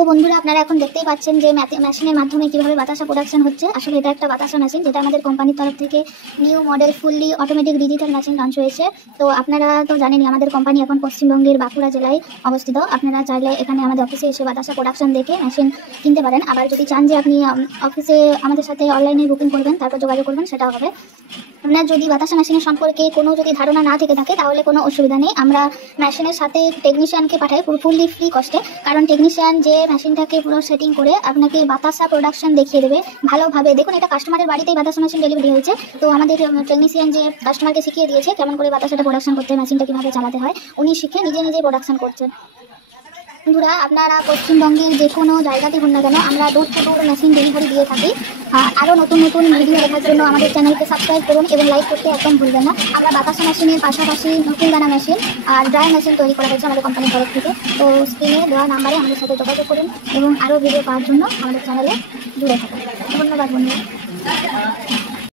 তো বন্ধুরা আপনারা এখন দেখতেই পাচ্ছেন যে মেশিনের মাধ্যমে কিভাবে বাতাসা প্রোডাকশন হচ্ছে। আসলে এটা একটা বাতাসা মেশিন, যেটা আমাদের কোম্পানির তরফ থেকে new model fully automatic digital machine launch হয়েছে। তো আপনারা তো জানেনই আমাদের কোম্পানি এখন পশ্চিমবঙ্গের বাঁকুড়া জেলায় অবস্থিত। আপনারা চাইলে এখানে আমাদের অফিসে এসে বাতাসা প্রোডাকশন দেখে মেশিন কিনতে পারেন। আবার যদি চান যে আপনি অফিসে আমাদের সাথে অনলাইনে বুকিং করবেন, তারপর যোগাযোগ করবেন, সেটাও হবে। আপনার যদি বাতাসা মেশিনের সম্পর্কে কোনো যদি ধারণা না থেকে থাকে তাহলে কোনো অসুবিধা নেই, আমরা মেশিনের সাথে টেকনিশিয়ানকে পাঠাই পুরো ফুললি ফ্রি কস্টে। কারণ টেকনিশিয়ান যে মেশিনটাকে পুরো সেটিং করে আপনাকে বাতাসা প্রোডাকশন দেখিয়ে দেবে ভালোভাবে। দেখুন, এটা কাস্টমারের বাড়িতেই বাতাসা মেশিন ডেলিভারি হয়েছে। তো আমাদের টেকনিশিয়ান যে কাস্টমারকে শিখিয়ে দিয়েছে কেমন করে বাতাসাটা প্রোডাকশন করতে, মেশিনটা কীভাবে চালাতে হয়, উনি শিখে নিজে নিজে প্রোডাকশন করছেন। বন্ধুরা, আপনারা পশ্চিমবঙ্গের যে কোনো জায়গাতে হন না কেন, আমরা door to door machine delivery দিয়ে থাকি। আরও নতুন নতুন ভিডিও দেখার জন্য আমাদের চ্যানেলকে সাবস্ক্রাইব করুন এবং লাইক করতে একদম ভুলবেন না। আমরা বাতাসা মেশিনের পাশাপাশি নতুন দানা মেশিন আর ড্রাই মেশিন তৈরি করা হয়েছে আমাদের কোম্পানির তরফ থেকে। তো স্ক্রিনে দেওয়া নাম্বারে আমাদের সাথে যোগাযোগ করুন এবং আরও ভিডিও পাওয়ার জন্য আমাদের চ্যানেলে জুড়ে থাকুন। ধন্যবাদ বন্ধুরা।